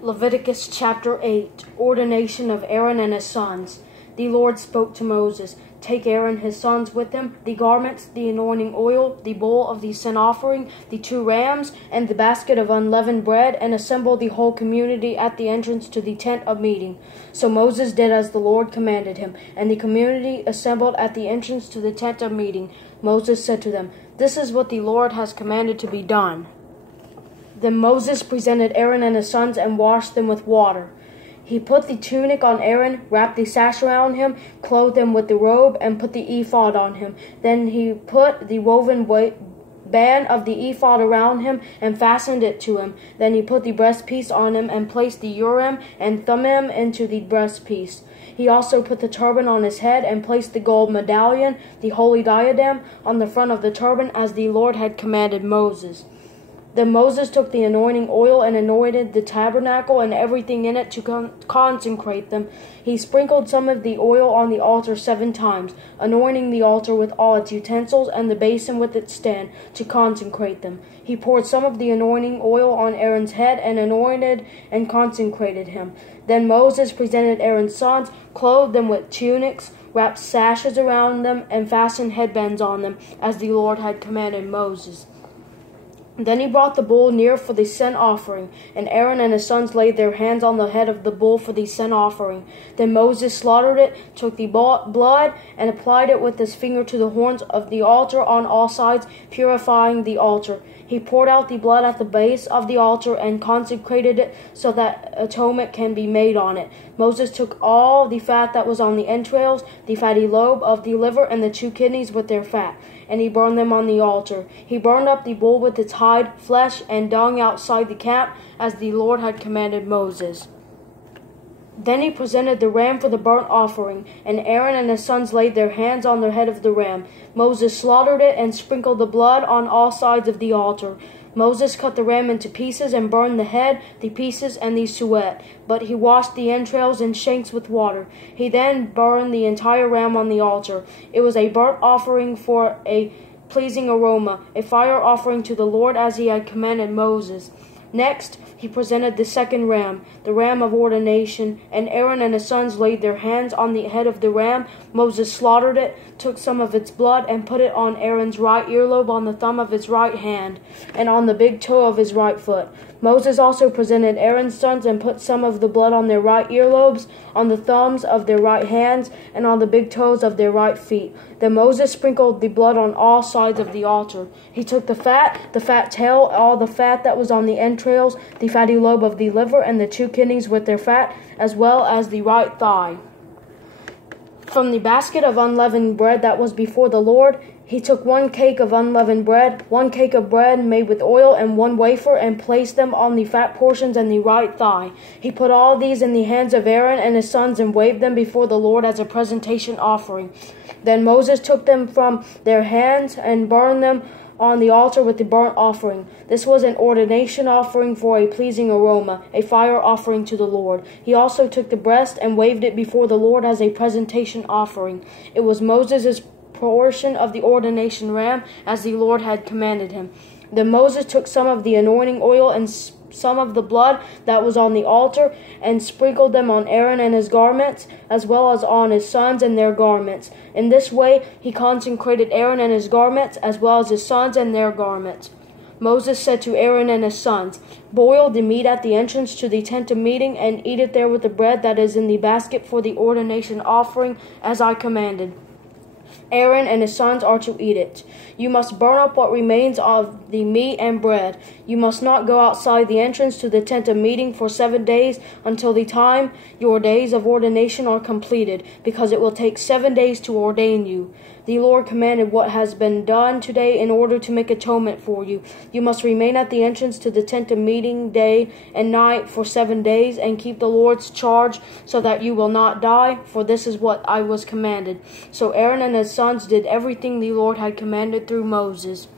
Leviticus Chapter 8, Ordination of Aaron and his sons. The Lord spoke to Moses, "Take Aaron his sons with him, the garments, the anointing oil, the bowl of the sin offering, the 2 rams, and the basket of unleavened bread, and assemble the whole community at the entrance to the tent of meeting." So Moses did as the Lord commanded him, and the community assembled at the entrance to the tent of meeting. Moses said to them, "This is what the Lord has commanded to be done." Then Moses presented Aaron and his sons and washed them with water. He put the tunic on Aaron, wrapped the sash around him, clothed him with the robe, and put the ephod on him. Then he put the woven band of the ephod around him and fastened it to him. Then he put the breastpiece on him and placed the Urim and Thummim into the breastpiece. He also put the turban on his head and placed the gold medallion, the holy diadem, on the front of the turban as the Lord had commanded Moses. Then Moses took the anointing oil and anointed the tabernacle and everything in it to consecrate them. He sprinkled some of the oil on the altar 7 times, anointing the altar with all its utensils and the basin with its stand to consecrate them. He poured some of the anointing oil on Aaron's head and anointed and consecrated him. Then Moses presented Aaron's sons, clothed them with tunics, wrapped sashes around them, and fastened headbands on them, as the Lord had commanded Moses. Then he brought the bull near for the sin offering, and Aaron and his sons laid their hands on the head of the bull for the sin offering. Then Moses slaughtered it, took the blood, and applied it with his finger to the horns of the altar on all sides, purifying the altar. He poured out the blood at the base of the altar and consecrated it so that atonement can be made on it. Moses took all the fat that was on the entrails, the fatty lobe of the liver, and the 2 kidneys with their fat, and he burned them on the altar. He burned up the bull with its hide, flesh, and dung outside the camp, as the Lord had commanded Moses. Then he presented the ram for the burnt offering, and Aaron and his sons laid their hands on the head of the ram. Moses slaughtered it and sprinkled the blood on all sides of the altar. Moses cut the ram into pieces and burned the head, the pieces, and the suet, but he washed the entrails and shanks with water. He then burned the entire ram on the altar. It was a burnt offering for a pleasing aroma, a fire offering to the Lord as he had commanded Moses. Next, he presented the 2nd ram, the ram of ordination, and Aaron and his sons laid their hands on the head of the ram. Moses slaughtered it, took some of its blood, and put it on Aaron's right earlobe, on the thumb of his right hand, and on the big toe of his right foot. Moses also presented Aaron's sons and put some of the blood on their right earlobes, on the thumbs of their right hands, and on the big toes of their right feet. Then Moses sprinkled the blood on all sides of the altar. He took the fat tail, all the fat that was on the entrails, the fatty lobe of the liver, and the 2 kidneys with their fat, as well as the right thigh. From the basket of unleavened bread that was before the Lord, he took 1 cake of unleavened bread, 1 cake of bread made with oil, and 1 wafer, and placed them on the fat portions and the right thigh. He put all these in the hands of Aaron and his sons and waved them before the Lord as a presentation offering. Then Moses took them from their hands and burned them on the altar with the burnt offering. This was an ordination offering for a pleasing aroma, a fire offering to the Lord. He also took the breast and waved it before the Lord as a presentation offering. It was Moses' portion of the ordination ram, as the Lord had commanded him. Then Moses took some of the anointing oil and some of the blood that was on the altar, and sprinkled them on Aaron and his garments, as well as on his sons and their garments. In this way he consecrated Aaron and his garments, as well as his sons and their garments. Moses said to Aaron and his sons, "Boil the meat at the entrance to the tent of meeting, and eat it there with the bread that is in the basket for the ordination offering, as I commanded. Aaron and his sons are to eat it. You must burn up what remains of the meat and bread. You must not go outside the entrance to the tent of meeting for 7 days until the time your days of ordination are completed, because it will take 7 days to ordain you. The Lord commanded what has been done today in order to make atonement for you. You must remain at the entrance to the tent of meeting day and night for 7 days, and keep the Lord's charge so that you will not die, for this is what I was commanded." So Aaron and his sons did everything the Lord had commanded through Moses.